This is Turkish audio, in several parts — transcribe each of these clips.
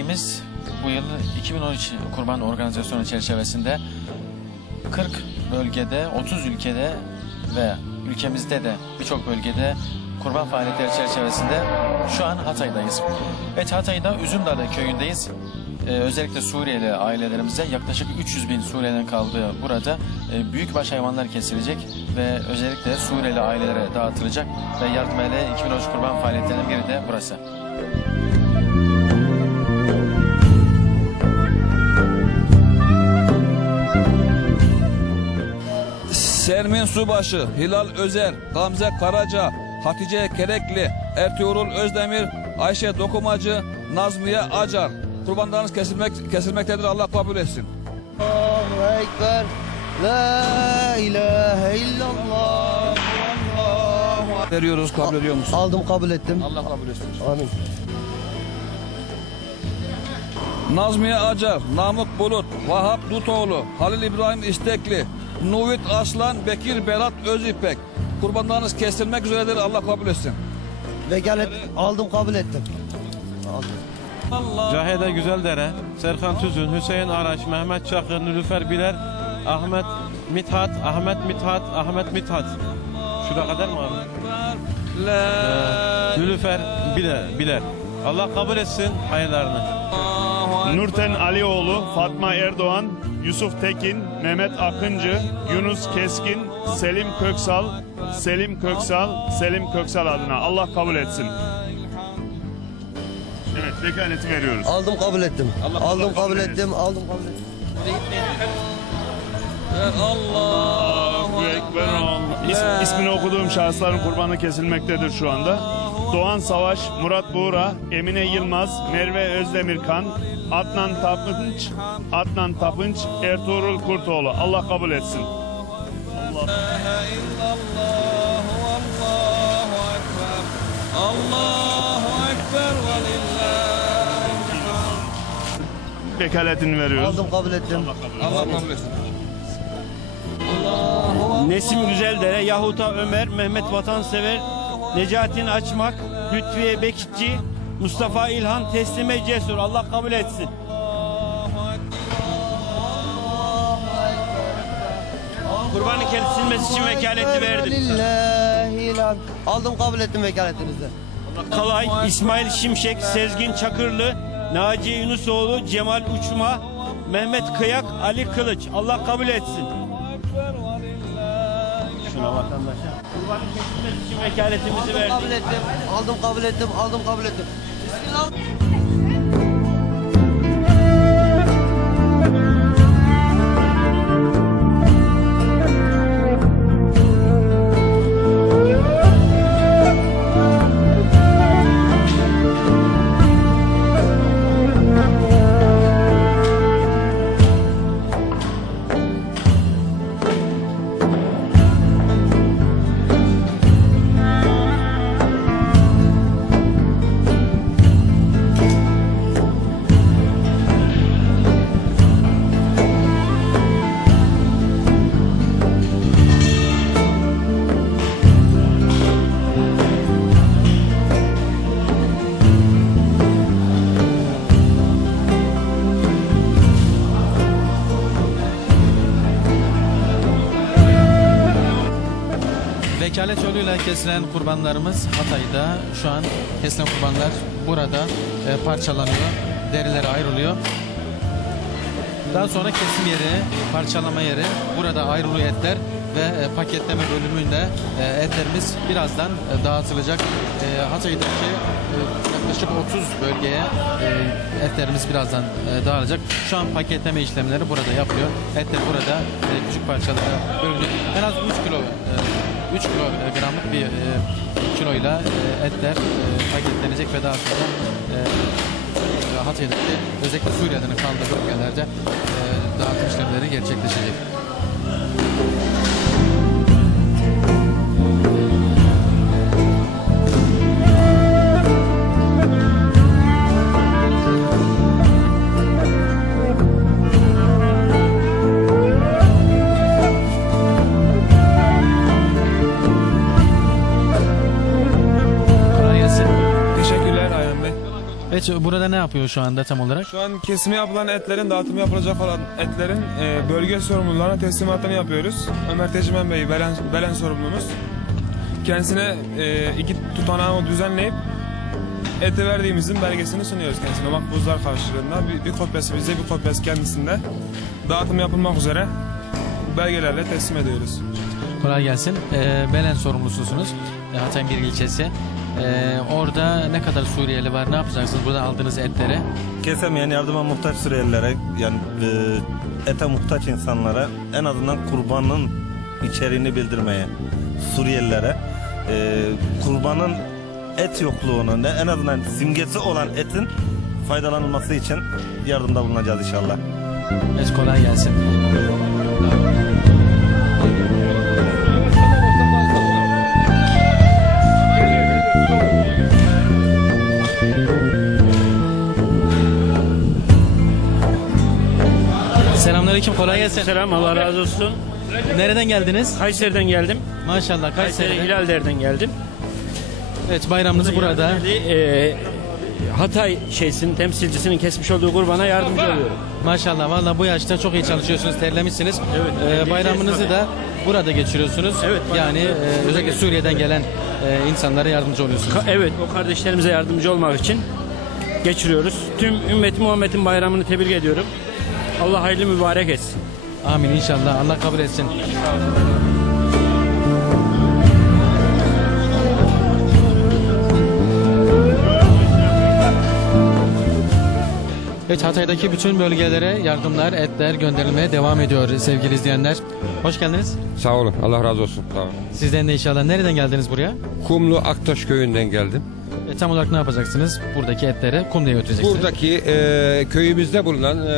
Derneğimiz bu yıl 2013 kurban organizasyonu çerçevesinde 40 bölgede, 30 ülkede ve ülkemizde de birçok bölgede kurban faaliyetleri çerçevesinde şu an Hatay'dayız. Evet Hatay'da Üzümdağ'da köyündeyiz. Ee, özellikle Suriyeli ailelerimize yaklaşık 300 bin Suriyelinin kaldığı burada e, büyükbaş hayvanlar kesilecek ve özellikle Suriyeli ailelere dağıtılacak ve yardım ele 2013 kurban faaliyetlerinden biri de burası. Sermin Subaşı, Hilal Özer, Gamze Karaca, Hatice Kerekli, Ertuğrul Özdemir, Ayşe Dokumacı, Nazmiye Acar. Kurbanlarınız kesilmek, kesilmektedir. Allah kabul etsin. Allahu Ekber. La ilahe illallah. Veriyoruz, kabul ediyor musun? Aldım kabul ettim. Allah kabul etsin. Amin. Nazmiye Acar, Namık Bulut, Vahap Dutoğlu, Halil İbrahim İstekli, Nuvit Aslan, Bekir Berat Özipek. Kurbanlarınız kesilmek üzeredir. Allah kabul etsin. Vekalet aldım kabul ettim. Aldım. Cahide Güzeldere, Serkan Tüzün, Hüseyin Araç, Mehmet Çakır, Nülüfer Biler, Ahmet Mithat, Ahmet Mithat, Ahmet Mithat. Şuraya kadar mı abi? Ee, Nülüfer Biler, Biler. Allah kabul etsin hayırlarını. Nurten Alioğlu, Fatma Erdoğan, Yusuf Tekin, Mehmet Akıncı, Yunus Keskin, Selim Köksal, Selim Köksal, Selim Köksal adına Allah kabul etsin. Evet, vekaleti veriyoruz. Aldım kabul ettim. Allah aldım kabul ettim. Aldım kabul ettim. Allahu Ekber Allah. İs, ismini okuduğum şahısların kurbanı kesilmektedir şu anda. Doğan Savaş, Murat Buğra, Emine Yılmaz, Merve Özdemirkan, Adnan Tapınç, Adnan Tapınç, Ertuğrul Kurtoğlu. Allah kabul etsin. Vekaletini veriyoruz. Aldım kabul ettim. Allah kabul etsin. Nesim Güzeldere, Yahuta Ömer, Mehmet Vatansever, Necatin Açmak, Lütfiye Bekitçi, Mustafa İlhan Teslime Cesur. Allah kabul etsin. Kurbanın kesilmesi için vekaleti verdim. Aldım kabul ettim vekaletinizi. Kalay, İsmail Şimşek, Sezgin Çakırlı, Naci Yunusoğlu, Cemal Uçma, Mehmet Kıyak, Ali Kılıç. Allah kabul etsin. Şuna vatandaşa. Kurbanın kesilmesi için vekaletimizi Aldım verdik. kabul ettim. Aldım kabul ettim. Aldım kabul ettim. 안녕 kesilen kurbanlarımız Hatay'da. Şu an kesilen kurbanlar burada e, parçalanıyor. Derileri ayrılıyor. Daha sonra kesim yeri, parçalama yeri, burada ayrılıyor etler ve e, paketleme bölümünde e, etlerimiz birazdan e, dağıtılacak. E, Hatay'daki e, yaklaşık 30 bölgeye e, etlerimiz birazdan e, dağılacak. Şu an paketleme işlemleri burada yapılıyor. Etler burada e, küçük parçalara bölünüyor. En az 3 kilo 3 kilogramlık bir e, kiloyla e, etler e, paketlenecek ve daha sonra e, Hatay'daki özellikle Suriye'den kaldığı bölgelerde e, dağıtım işlemleri gerçekleşecek. Evet burada ne yapıyor şu anda tam olarak? Şu an kesimi yapılan etlerin, dağıtımı yapılacak olan etlerin e, bölge sorumlularına teslimatını yapıyoruz. Ömer Tecimen Bey, Belen, Belen sorumlumuz. Kendisine e, iki tutanağı düzenleyip eti verdiğimizin belgesini sunuyoruz kendisine. Makbuzlar karşılığında bir, bir kopyası bizde, bir kopyası kendisinde. Dağıtım yapılmak üzere belgelerle teslim ediyoruz. Kolay gelsin. Ee, Belen sorumlususunuz. Hatay'ın bir ilçesi. Ee, orada ne kadar Suriyeli var? Ne yapacaksınız burada aldığınız etleri? kesemeyen yardıma muhtaç Suriyelilere yani e, ete muhtaç insanlara en azından kurbanın içeriğini bildirmeye Suriyelilere e, kurbanın et yokluğunu ne en azından simgesi olan etin faydalanılması için yardımda bulunacağız inşallah. Evet kolay gelsin. Selamünaleyküm kolay gelsin. Selam Allah razı olsun. Nereden geldiniz? Kayseri'den geldim. Maşallah Kayseri Kayseri. Hilalder'den geldim. Evet bayramınızı burada. Ee, Hatay şeysinin temsilcisinin kesmiş olduğu kurbana yardımcı oluyorum. Maşallah valla bu yaşta çok iyi çalışıyorsunuz, terlemişsiniz. Evet. Ee, bayramınızı da burada geçiriyorsunuz. Evet, Yani e, özellikle Suriye'den gelen e, insanlara yardımcı oluyorsunuz. Ka- Evet o kardeşlerimize yardımcı olmak için geçiriyoruz. Tüm ümmeti Muhammed'in bayramını tebrik ediyorum. Allah hayırlı mübarek etsin. Amin inşallah. Allah kabul etsin. Evet Hatay'daki bütün bölgelere yardımlar, etler gönderilmeye devam ediyor sevgili izleyenler. Hoş geldiniz. Sağ olun. Allah razı olsun. Sağ olun. Sizden de inşallah. Nereden geldiniz buraya? Kumlu Aktaş köyünden geldim. E, tam olarak ne yapacaksınız? Buradaki etleri Kumlu'ya götüreceksiniz. Buradaki e, köyümüzde bulunan e,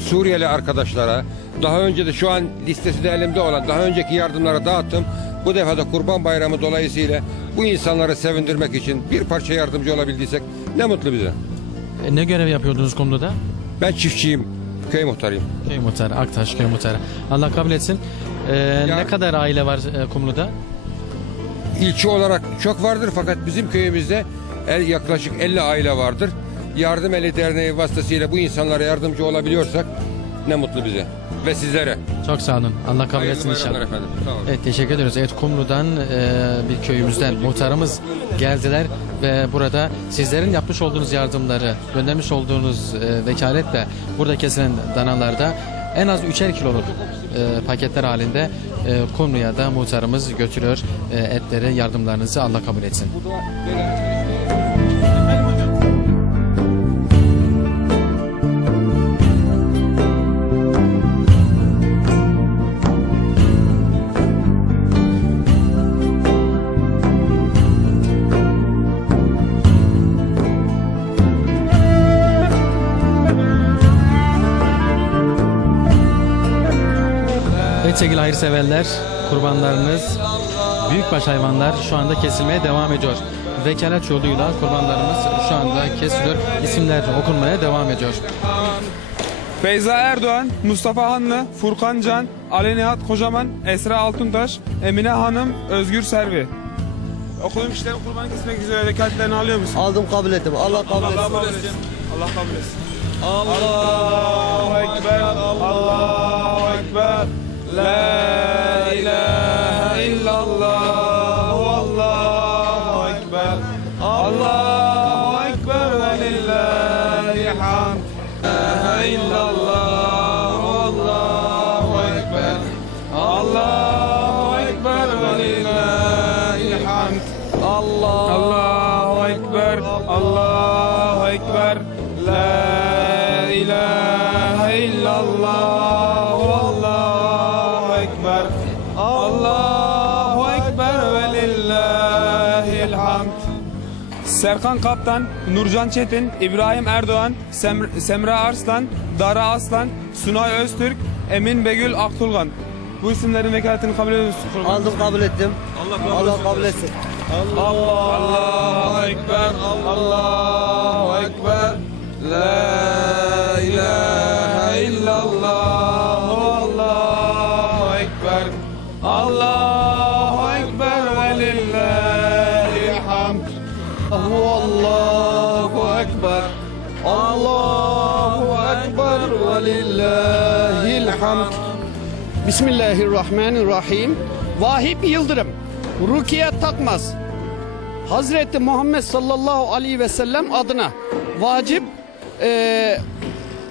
Suriyeli arkadaşlara daha önce de şu an listesi de elimde olan daha önceki yardımlara dağıttım. Bu defa da Kurban Bayramı dolayısıyla bu insanları sevindirmek için bir parça yardımcı olabildiysek ne mutlu bize. E, ne görev yapıyordunuz Kumlu'da? Ben çiftçiyim, köy muhtarıyım. Köy muhtarı, Aktaş köy muhtarı. Allah kabul etsin. E, ne kadar aile var e, Kumlu'da? İlçe olarak çok vardır fakat bizim köyümüzde el yaklaşık 50 aile vardır. Yardım Eli Derneği vasıtasıyla bu insanlara yardımcı olabiliyorsak ne mutlu bize ve sizlere. Çok sağ olun. Allah kabul etsin inşallah. efendim. Sağ olun. Evet teşekkür ediyoruz. Evet Kumlu'dan e, bir köyümüzden muhtarımız geldiler ve burada sizlerin yapmış olduğunuz yardımları, göndermiş olduğunuz e, vekaletle burada kesilen danalarda en az üçer kiloluk e, paketler halinde e, Kumlu'ya da muhtarımız götürüyor e, etleri, yardımlarınızı Allah kabul etsin. Sevgili hayırseverler, kurbanlarınız, büyükbaş hayvanlar şu anda kesilmeye devam ediyor. Vekalet yoluyla kurbanlarımız şu anda kesiliyor. İsimler okunmaya devam ediyor. Feyza Erdoğan, Mustafa Hanlı, Furkan Can, Ali Nihat Kocaman, Esra Altuntaş, Emine Hanım, Özgür Servi. Okuduğum kişilerin kurban kesmek üzere vekaletlerini alıyor musun? Aldım kabul ettim. Allah kabul etsin. Allah kabul etsin. Allah kabul etsin. Allahu Ekber, Allahu Ekber, La ilahe illallah, Allahu Ekber, Allahu Ekber ve lillahi hamd. La ilahe illallah, Allahu Ekber, Allahu Ekber ve lillahi hamd. Allah Allahu Ekber Serkan Kaptan, Nurcan Çetin, İbrahim Erdoğan, Sem- Semra Arslan, Dara Aslan, Sunay Öztürk, Emin Begül Aktulgan. Bu isimlerin vekaletini kabul ediyor musun? Aldım kabul ettim. Allah kabul etsin. Allahu Ekber, Allahu Ekber, La Bismillahirrahmanirrahim. Vahip Yıldırım, Rukiye Takmaz, Hazreti Muhammed sallallahu aleyhi ve sellem adına vacip eee,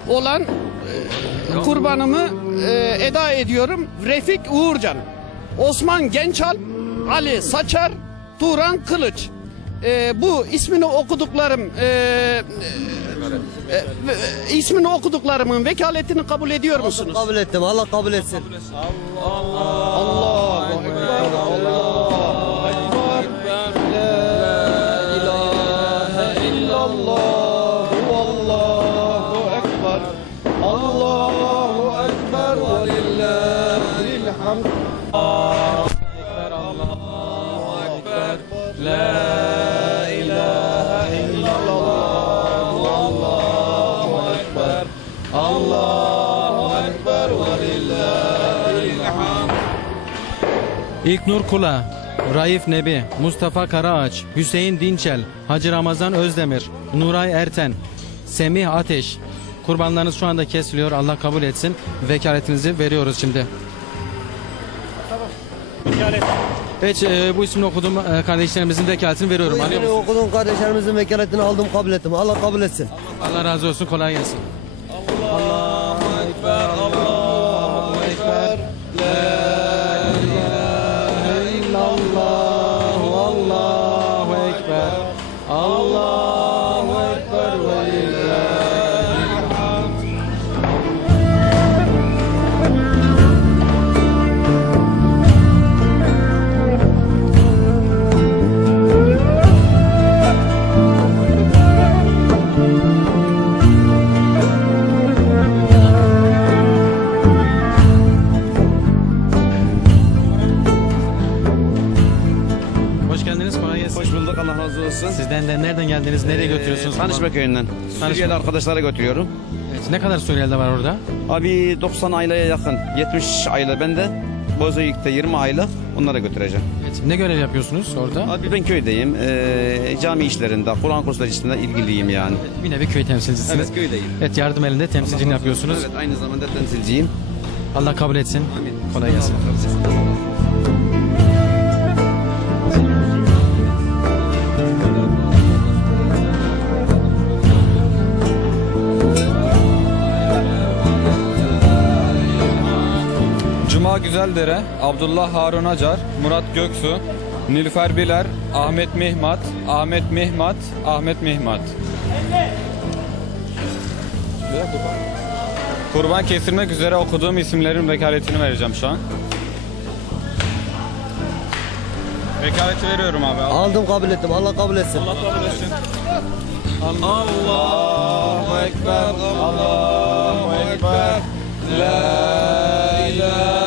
olan eee, kurbanımı eee, eda ediyorum. Refik Uğurcan, Osman Gençal, Ali Saçar, Turan Kılıç. Eee, bu ismini okuduklarım eee, eee, e, ismini okuduklarımın vekaletini kabul ediyor musunuz? Kabul ettim. Allah kabul etsin. Allahu Ekber, İlknur Kula, Raif Nebi, Mustafa Karaağaç, Hüseyin Dinçel, Hacı Ramazan Özdemir, Nuray Erten, Semih Ateş. Kurbanlarınız şu anda kesiliyor. Allah kabul etsin. Vekaletinizi veriyoruz şimdi. Evet, e, bu ismini okuduğum e, kardeşlerimizin vekaletini veriyorum. Bu musun? okuduğum kardeşlerimizin vekaletini aldım kabul ettim. Allah kabul etsin. Allah razı olsun. Kolay gelsin. Allahu bulduk Allah razı olsun. Sizden de nereden geldiniz? Nereye götürüyorsunuz? Tanışma köyünden. Suriyeli arkadaşlara götürüyorum. Evet, ne kadar Suriyeli var orada? Abi 90 aileye yakın. 70 aile bende. Bozüyük'te 20 aile. Onlara götüreceğim. Evet, ne görev yapıyorsunuz orada? Abi ben köydeyim. Ee, cami işlerinde, Kur'an kursları işlerinde ilgiliyim yani. Bir nevi köy temsilcisiniz. Evet köydeyim. Evet yardım elinde temsilcini yapıyorsunuz. Evet aynı zamanda temsilciyim. Allah kabul etsin. Kolay gelsin. Cuma Güzeldere, Abdullah Harun Acar, Murat Göksu, Nilüfer Biler, Ahmet Mihmat, Ahmet Mihmat, Ahmet Mihmat. Kurban kesilmek üzere okuduğum isimlerin vekaletini vereceğim şu an. Vekaleti veriyorum abi. Aldım kabul ettim. Allah kabul etsin. Allahu Ekber, Allahu Ekber, La